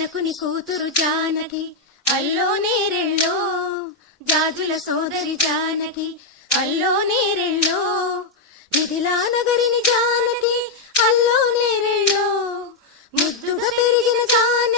జనకుని కూతురు జానకి అల్లో నేరెళ్ళో, జాజుల సోదరి జానకి అల్లో నేరెళ్ళో, మిథిలా నగరిని జానకి అల్లో నేరెళ్ళో, ముద్దుగా పెరిగిన జానకి